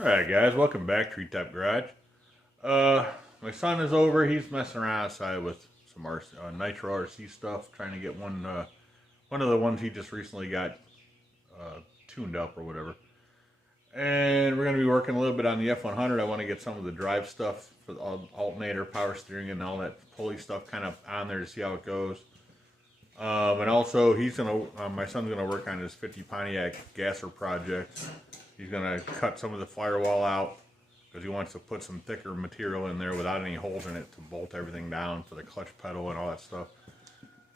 Alright guys, welcome back to Treetop Garage. My son is over, he's messing around outside with some Nitro RC stuff, trying to get one of the ones he just recently got tuned up or whatever. And we're going to be working a little bit on the f100. I want to get some of the drive stuff for the alternator, power steering, and all that pulley stuff kind of on there to see how it goes. And also, my son's going to work on his 50 Pontiac gasser project. He's going to cut some of the firewall out because he wants to put some thicker material in there without any holes in it to bolt everything down for the clutch pedal and all that stuff.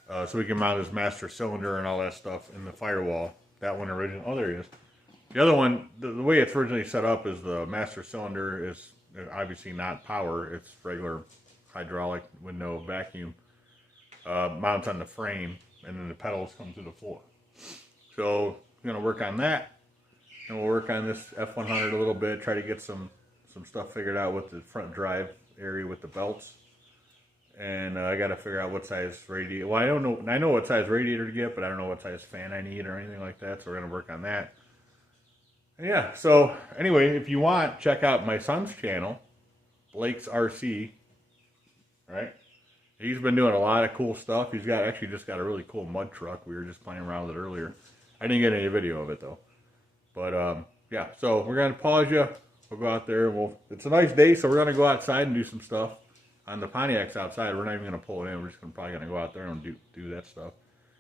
So we can mount his master cylinder and all that stuff in the firewall. That one original. Oh, there he is. The other one, the way it's originally set up is the master cylinder is obviously not power. It's regular hydraulic with no vacuum. Mounts on the frame, and then the pedals come to the floor. So I'm going to work on that. And we'll work on this f100 a little bit, try to get some stuff figured out with the front drive area with the belts. And I got to figure out what size radiator. Well, I know what size radiator to get, but I don't know what size fan I need or anything like that. So we're going to work on that. And yeah, so anyway, if you want, check out my son's channel, Blake's RC, right? He's been doing a lot of cool stuff. He's actually just got a really cool mud truck. We were just playing around with it earlier. I didn't get any video of it though. But yeah, so we're gonna pause you. We'll go out there. It's a nice day, so we're gonna go outside and do some stuff on the Pontiacs outside. We're not even gonna pull it in. We're just probably gonna go out there and do that stuff.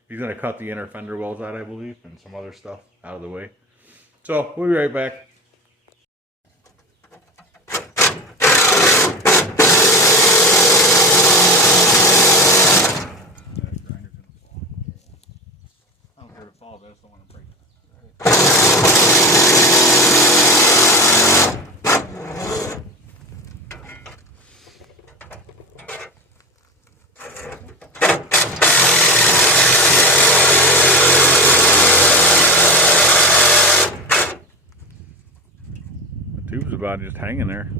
He's gonna cut the inner fender wells out, I believe, and some other stuff out of the way. So we'll be right back. Tube's about just hanging there.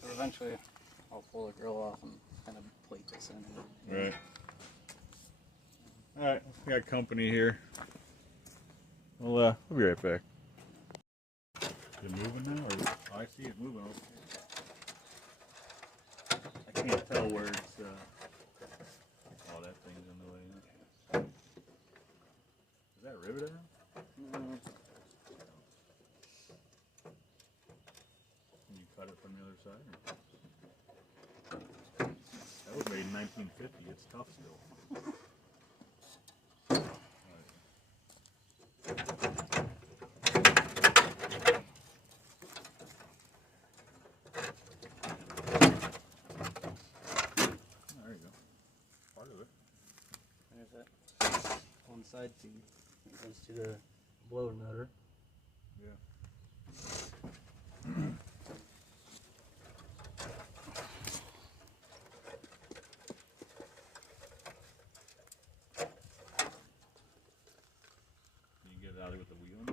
So eventually I'll pull the grill off and kind of plate this in. Right. Alright, we got company here. We'll be right back. Is it moving now? Or I see it moving. Okay. I can't tell where it's oh, that thing's in the way. Is that riveted? No. Can you cut it from the other side? Or? That was made in 1950. It's tough still. There you go. Part of it. There's that one side tube. It goes to the blower motor. Yeah. Out with the wheel.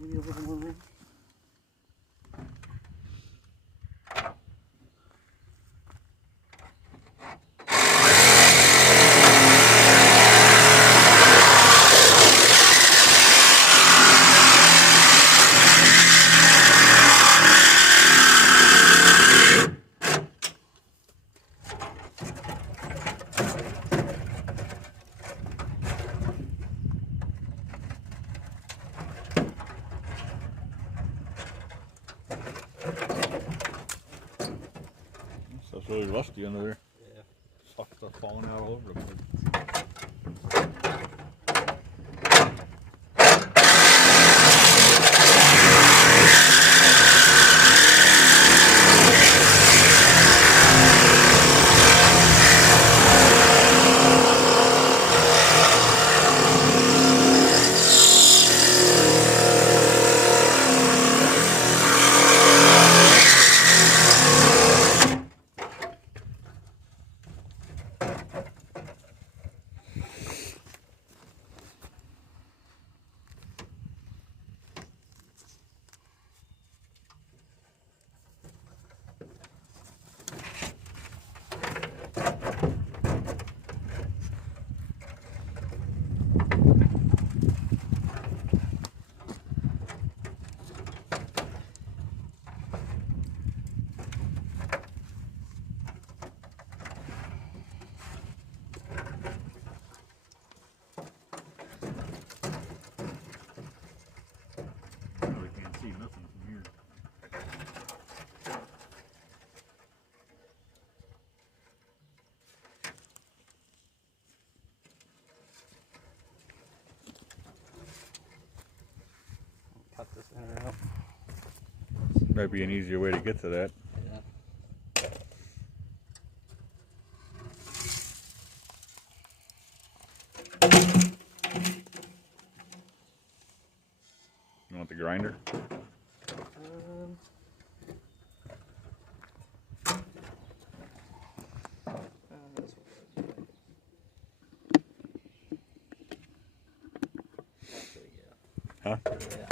Maybe a little more. Stuff's really rusty under there. Yeah. Stuff falling out all over the place. Cut this in or out. Might be an easier way to get to that. Yeah. You want the grinder? This will do. Actually, yeah. Huh? Yeah.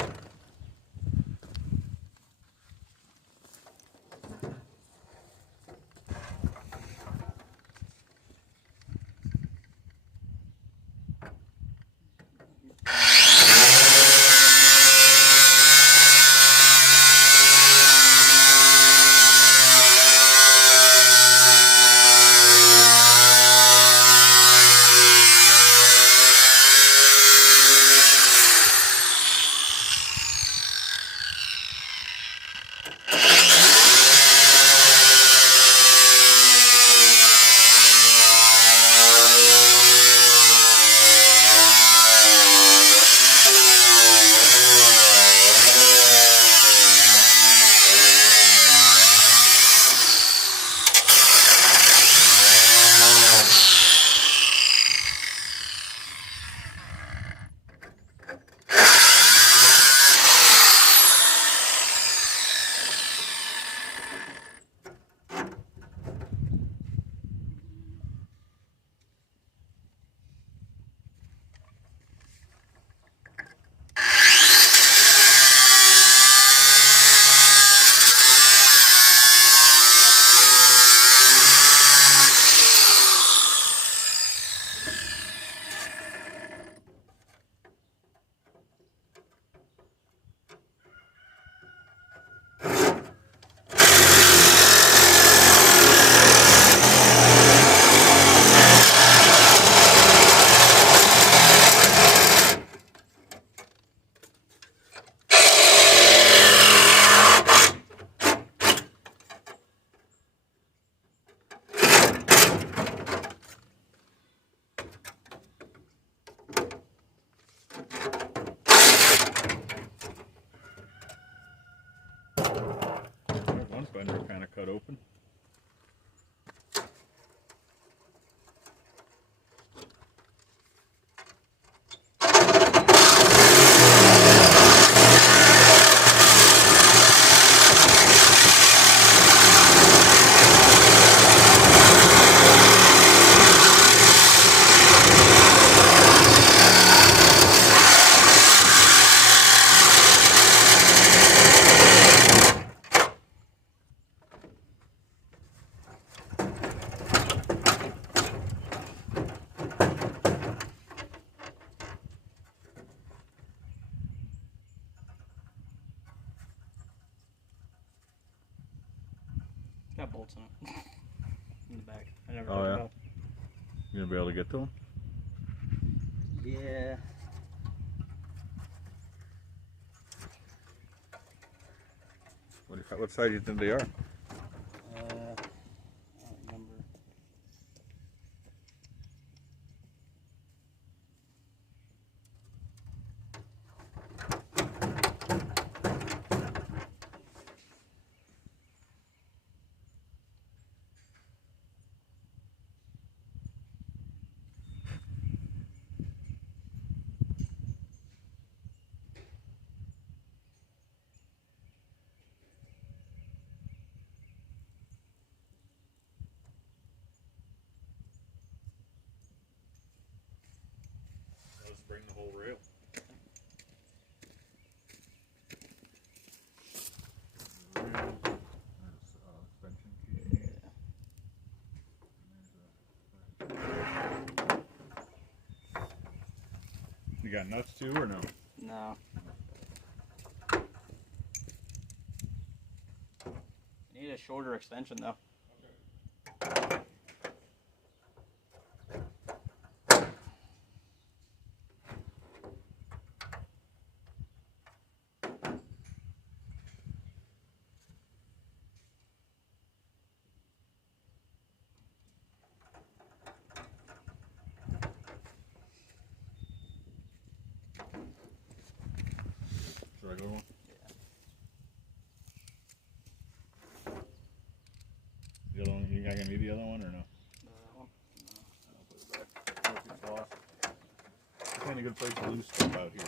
Fender kind of cut open. got bolts in it. In the back. I never Oh, took yeah? it out. You gonna be able to get to them? Yeah. What size do you think they are? I don't remember. Let's bring the whole rail. You got nuts too, or no? No. You need a shorter extension though. Should I go one? The other one, you not gonna need the other one or no? One? I'll put it back. I'll keep it off. I find a good place to lose stuff out here.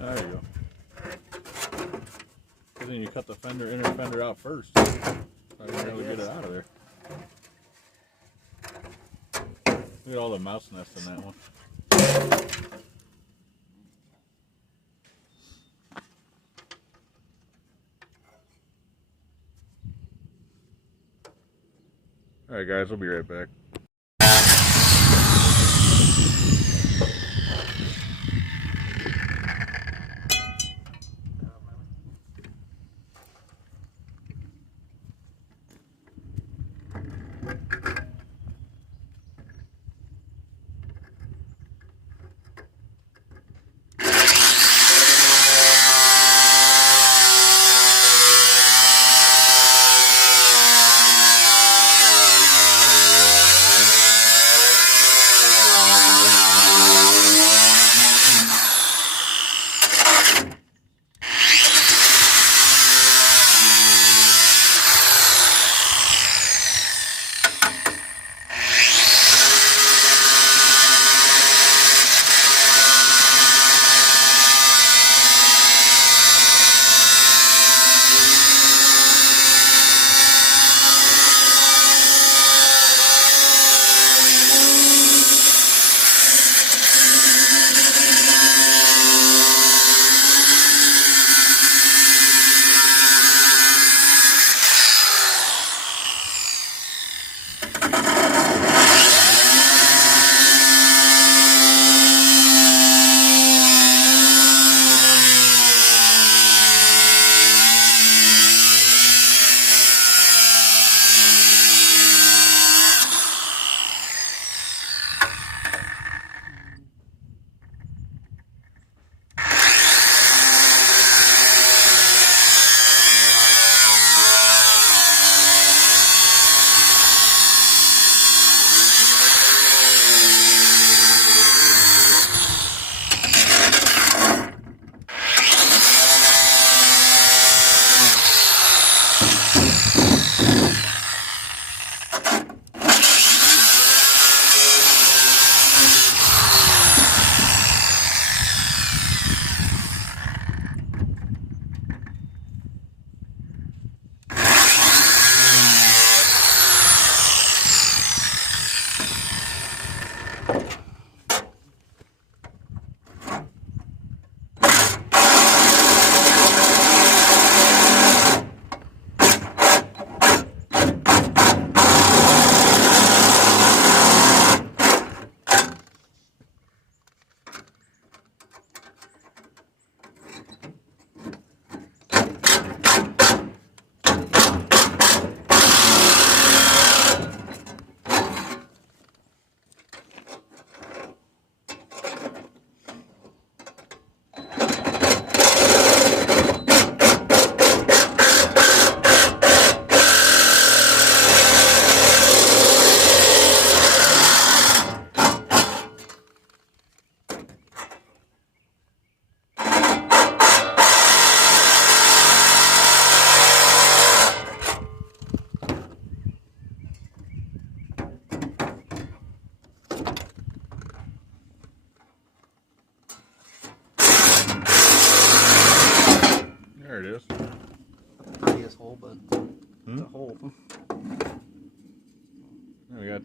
There you go. But then you cut the inner fender out first. I didn't really get it out of there. Look at all the mouse nests in that one. Alright guys, we'll be right back.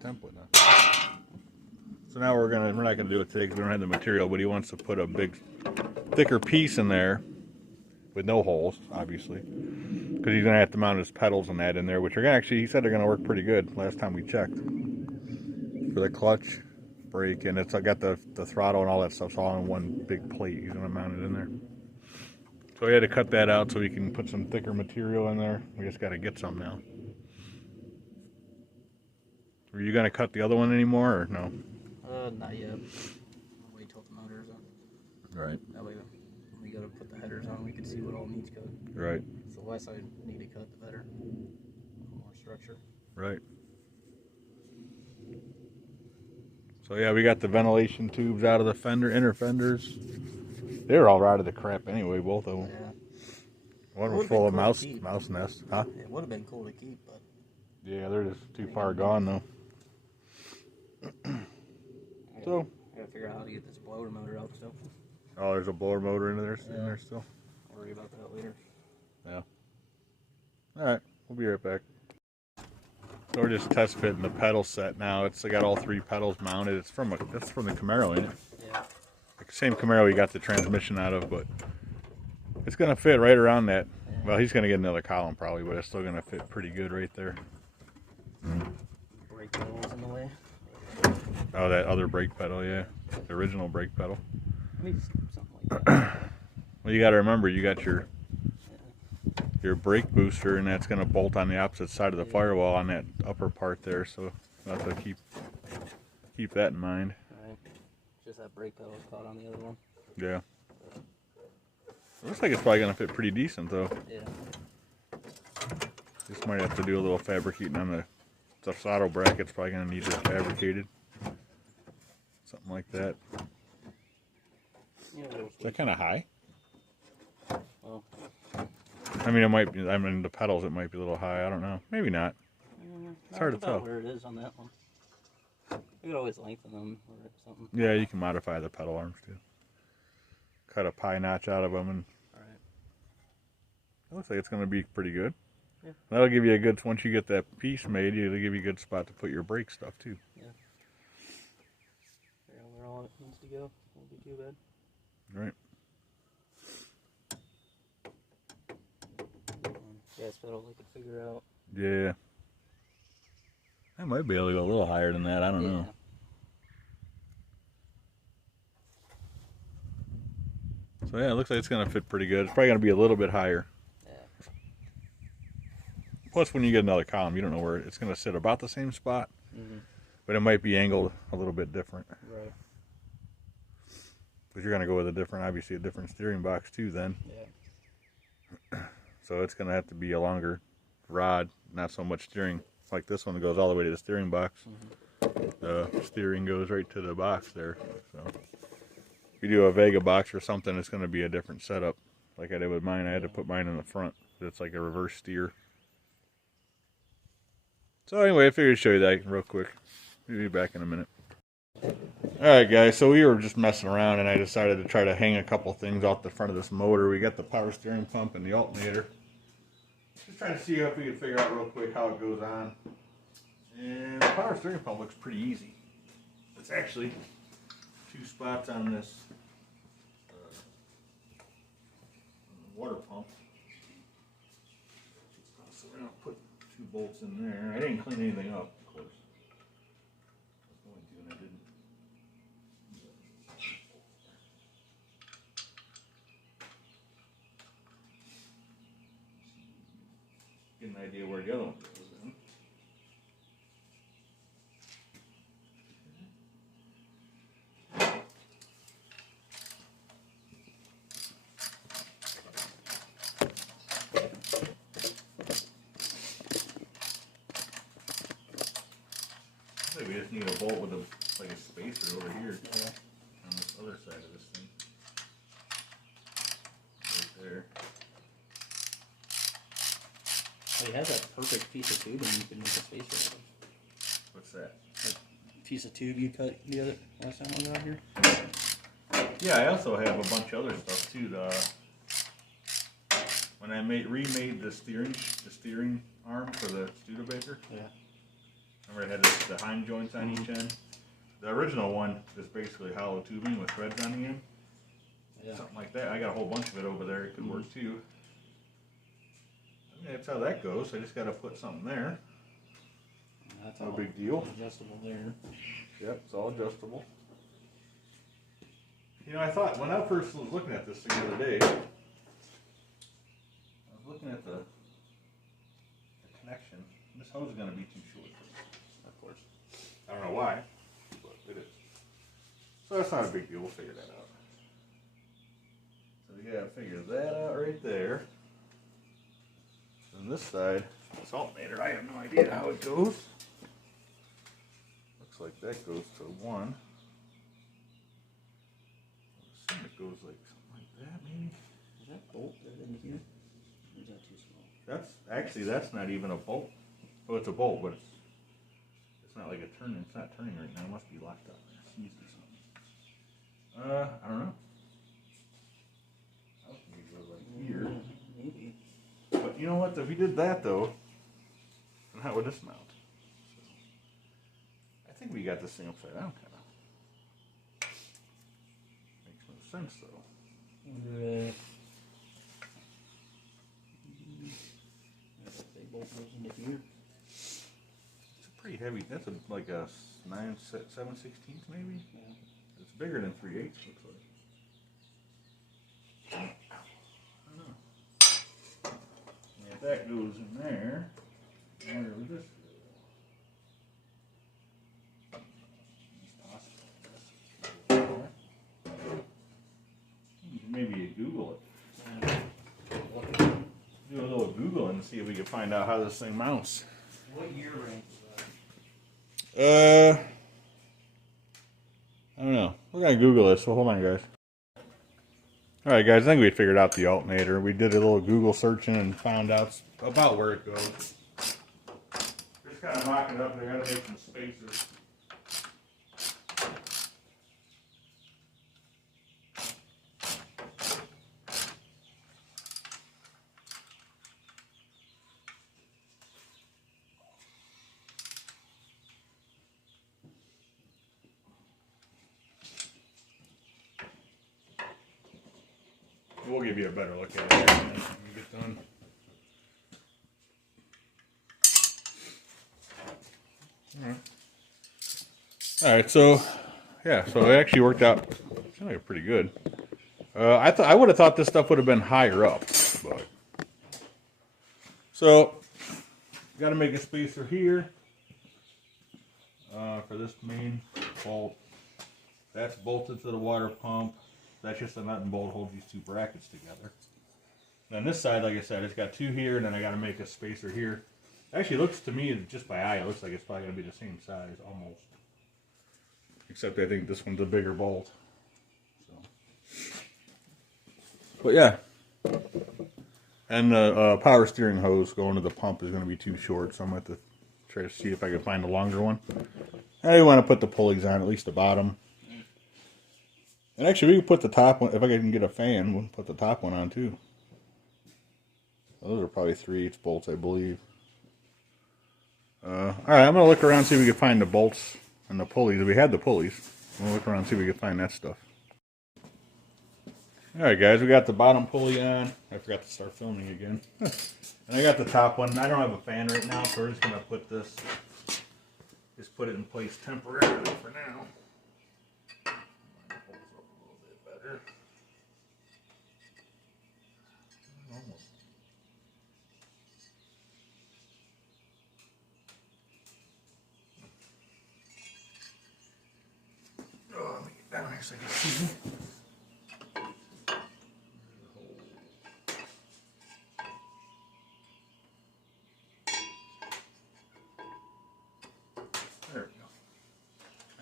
template now. So now we're not gonna do it today because we don't have the material, but he wants to put a big, thicker piece in there with no holes, obviously, because he's gonna have to mount his pedals and that in there, which are gonna actually, he said they're gonna work pretty good last time we checked. For the clutch, brake, and it's got the throttle and all that stuff's all in one big plate. He's gonna mount it in there. So we had to cut that out so we can put some thicker material in there. We just got to get some now. Are you gonna cut the other one anymore or no? Not yet. I'll wait till the motor's on. Right. That way, when we go to put the headers on, we can see what all needs cut. Right. So the less I need to cut, the better. More structure. Right. So yeah, we got the ventilation tubes out of the inner fenders. They were all rotted to crap anyway, both of them. Yeah. One was full of mouse nests, huh? It would have been cool to keep, but yeah, they're just too far gone though. So I gotta figure out how to get this blower motor out still. oh, there's a blower motor in there still. I'll worry about that later. Yeah. All right, we'll be right back. So we're just test fitting the pedal set now. I got all 3 pedals mounted. That's from the Camaro, ain't it? Yeah. Like the same Camaro we got the transmission out of, but it's gonna fit right around that. Yeah. Well, he's gonna get another column probably, but it's still gonna fit pretty good right there. Brake pedal's in the way. Oh, that other brake pedal, yeah, the original brake pedal. Maybe something like that. Well, you got to remember, you got your brake booster, and that's gonna bolt on the opposite side of the firewall on that upper part there. So we'll have to keep that in mind. Right. Just that brake pedal caught on the other one. Yeah. It looks like it's probably gonna fit pretty decent though. Yeah. Just might have to do a little fabricating on the throttle bracket's probably gonna need it fabricated. Something like that. Yeah, Is that kind of high? Well, I mean, it might be. I mean, the pedals, it might be a little high. I don't know. Maybe not. It's hard to tell. Where it is on that one. You could always lengthen them or something. Yeah, you can modify the pedal arms too. Cut a pie notch out of them, and Alright. it looks like it's going to be pretty good. Yeah. That'll give you a good. Once you get that piece made, it'll give you a good spot to put your brake stuff too. Yeah. Figure out where all it needs to go. Won't be too bad. Right. Gas pedal we could figure out. Yeah. I might be able to go a little higher than that. I don't know. So yeah, it looks like it's going to fit pretty good. It's probably going to be a little bit higher. Yeah. Plus, when you get another column, you don't know where it's going to sit. About the same spot, but it might be angled a little bit different. Right. Because you're going to go with obviously a different steering box too then. Yeah. So it's going to have to be a longer rod, not so much steering. Like this one goes all the way to the steering box. The steering goes right to the box there. So if you do a Vega box or something, it's going to be a different setup. Like I did with mine, I had to put mine in the front. It's like a reverse steer. So anyway, I figured I'd show you that real quick. We'll be back in a minute. Alright guys, so we were just messing around and I decided to try to hang a couple things off the front of this motor. We got the power steering pump and the alternator. Just trying to see if we can figure out real quick how it goes on. And the power steering pump looks pretty easy. It's actually 2 spots on this water pump. So we're going to put 2 bolts in there. I didn't clean anything up, of course. I was going to and I didn't. Get an idea where the other one goes in. I think we just need a bolt with like a spacer over here on this other side of this thing. Right there. Oh, he has that perfect piece of tubing you can make a spacer out of. What's that? That piece of tube you cut the other last time we were out here. Yeah, I also have a bunch of other stuff too. When I remade the steering arm for the Studebaker, Yeah. Remember it had the hind joints on each end? The original one is basically hollow tubing with threads on the end. Yeah. Something like that. I got a whole bunch of it over there. It could work too. I mean, that's how that goes. I just got to put something there. That's No big deal. Adjustable there. Yep, it's all adjustable. You know, I thought when I first was looking at this thing the other day, I was looking at the connection. This hose is going to be too short for this, of course. I don't know why, but it is. So that's not a big deal. We'll figure that out. So we got to figure that out right there. On this side, this alternator, I have no idea how it goes. Looks like that goes to 1. I assume it goes like something like that, maybe. Is that bolt right in here? Or is that too small? That's not even a bolt. Oh, it's a bolt, but it's not like a turn. It's not turning right now. It must be locked up. Sneezed or something. I don't know. I was thinking it goes like here. Maybe. But you know what? If we did that though, then how would this mount? So, I think we got this thing upside down, kind of. Makes no sense though. That big bolt goes into here. It's a pretty heavy. That's like a 7/16 maybe. Yeah. It's bigger than 3/8 looks like. I don't know. And if that goes in there, where would this go? It's possible. Maybe you Google it. Do a little Google and see if we can find out how this thing mounts. What year rank is that? I don't know. We're gonna Google this, so hold on, guys. Alright, guys, I think we figured out the alternator. We did a little Google searching and found out about where it goes. Just kind of mock it up. They gotta make some spacers. We'll give you a better look at it when we get done. Alright, so yeah, so it actually worked out pretty good. I would have thought this stuff would have been higher up, but so got to make a spacer here for this main bolt. That's bolted to the water pump. That's just a nut and bolt holds these two brackets together. Then this side, like I said, it's got 2 here, and then I got to make a spacer here. Actually, looks to me, just by eye, it looks like it's probably going to be the same size, almost. Except I think this one's a bigger bolt. So. But yeah. And the power steering hose going to the pump is going to be too short, so I'm going to have to try to see if I can find a longer one. I want to put the pulleys on, at least the bottom. And actually, we can put the top one, if I can get a fan, we'll put the top one on too. Those are probably 3/8 bolts, I believe. Alright, I'm going to look around and see if we can find the bolts and the pulleys. If we had the pulleys, we'll look around and see if we can find that stuff. Alright guys, we got the bottom pulley on. I forgot to start filming again. And I got the top one. I don't have a fan right now, so we're just going to put this, just put it in place temporarily for now. Oh, let me get down here so I can see. There we go.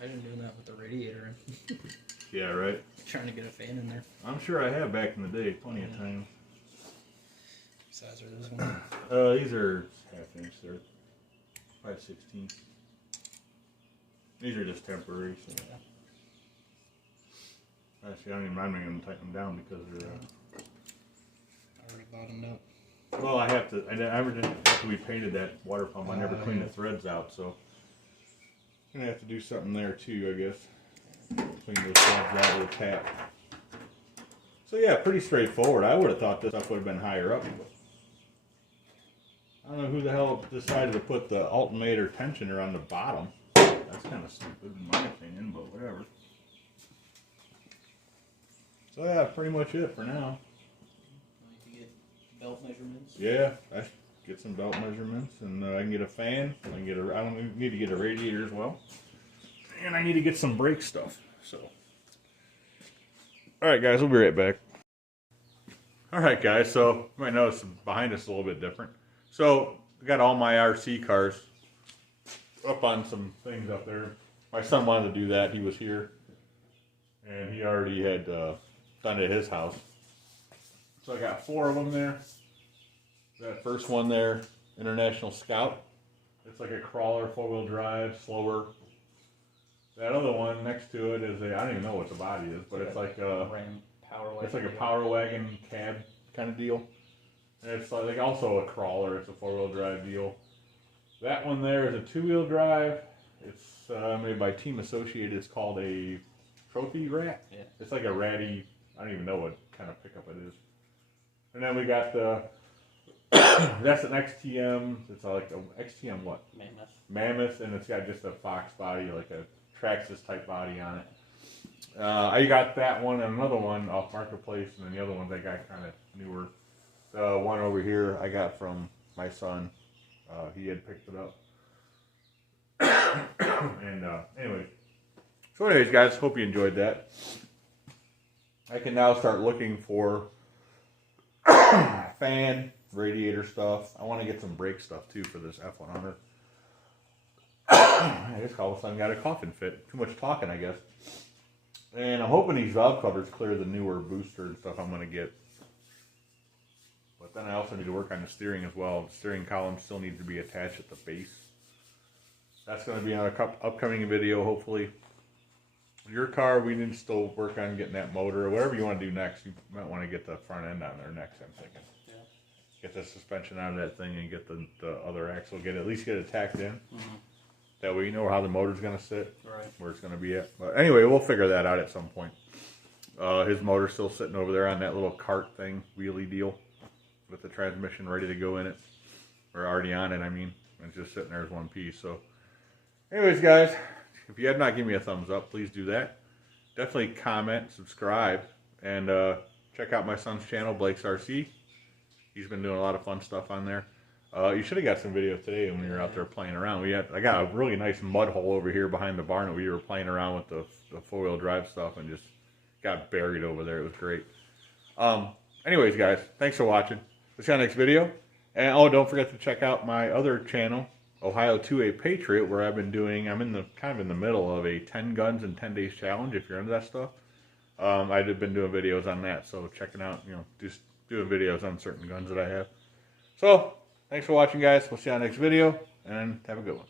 I've been doing that with the radiator in. Yeah, right. Trying to get a fan in there. I'm sure I have back in the day, plenty of times. Size are this one? These are 1/2 inch. They're 5/16. These are just temporary. So. Yeah. Actually, I don't even mind them tighten them down because they're. Already bottomed up. Well, I have to. After we painted that water pump, I never cleaned the threads out, so Gonna have to do something there too, I guess. Clean those tabs out with a tap. So yeah, pretty straightforward. I would have thought this stuff would have been higher up. But I don't know who the hell decided to put the alternator tensioner on the bottom. That's kind of stupid in my opinion, but whatever. So yeah, pretty much it for now. Need to get belt measurements. Yeah, I should get some belt measurements, and I can get a fan. I don't need to get a radiator as well, and I need to get some brake stuff. So, all right, guys, we'll be right back. All right, guys. So you might notice behind us a little bit different. So I got all my RC cars up on some things up there. My son wanted to do that. He was here, and he already had done it at his house. So I got 4 of them there. That first one there, International Scout. It's like a crawler, 4-wheel drive, slower. That other one next to it is I don't even know what the body is, but it's like a power wagon cab kind of deal. And it's like also a crawler. It's a 4-wheel drive deal. That one there is a 2-wheel drive. It's made by Team Associated. It's called a Trophy Rat. Yeah. It's like a ratty. I don't even know what kind of pickup it is. And then we got the. That's an XTM. It's like an XTM what? Mammoth, and it's got just a Fox body, like a Traxxas type body on it. I got that one and another one off Marketplace, and then the other ones I got kind of newer. The one over here I got from my son. He had picked it up. And anyways. So anyways, guys, hope you enjoyed that. I can now start looking for fan, radiator stuff. I want to get some brake stuff too for this F100. I guess all of a sudden got a coughing fit. Too much talking, I guess. And I'm hoping these valve covers clear the newer booster and stuff I'm going to get. But then I also need to work on the steering as well. The steering column still needs to be attached at the base. That's going to be on an upcoming video, hopefully. Your car, we need to still work on getting that motor, or whatever you want to do next. You might want to get the front end on there next, I'm thinking. Yeah. Get the suspension out of that thing and get the other axle, at least get it tacked in. Mm-hmm. That way you know how the motor's going to sit, right, where it's going to be at. But anyway, we'll figure that out at some point. His motor's still sitting over there on that little cart thing, wheelie deal, with the transmission ready to go in it. Or already on it, I mean. It's just sitting there as one piece. So, anyways, guys, if you have not given me a thumbs up, please do that. Definitely comment, subscribe, and check out my son's channel, Blake's RC. He's been doing a lot of fun stuff on there. You should have got some video today when you were out there playing around. I got a really nice mud hole over here behind the barn that we were playing around with the 4-wheel drive stuff and just got buried over there. It was great. Anyways, guys, thanks for watching. We'll see you on the next video. And don't forget to check out my other channel, Ohio 2A Patriot, where I'm kind of in the middle of a 10 guns in 10 days challenge. If you're into that stuff, I've been doing videos on that. So checking out, just doing videos on certain guns that I have. So. Thanks for watching, guys. We'll see you on the next video, and have a good one.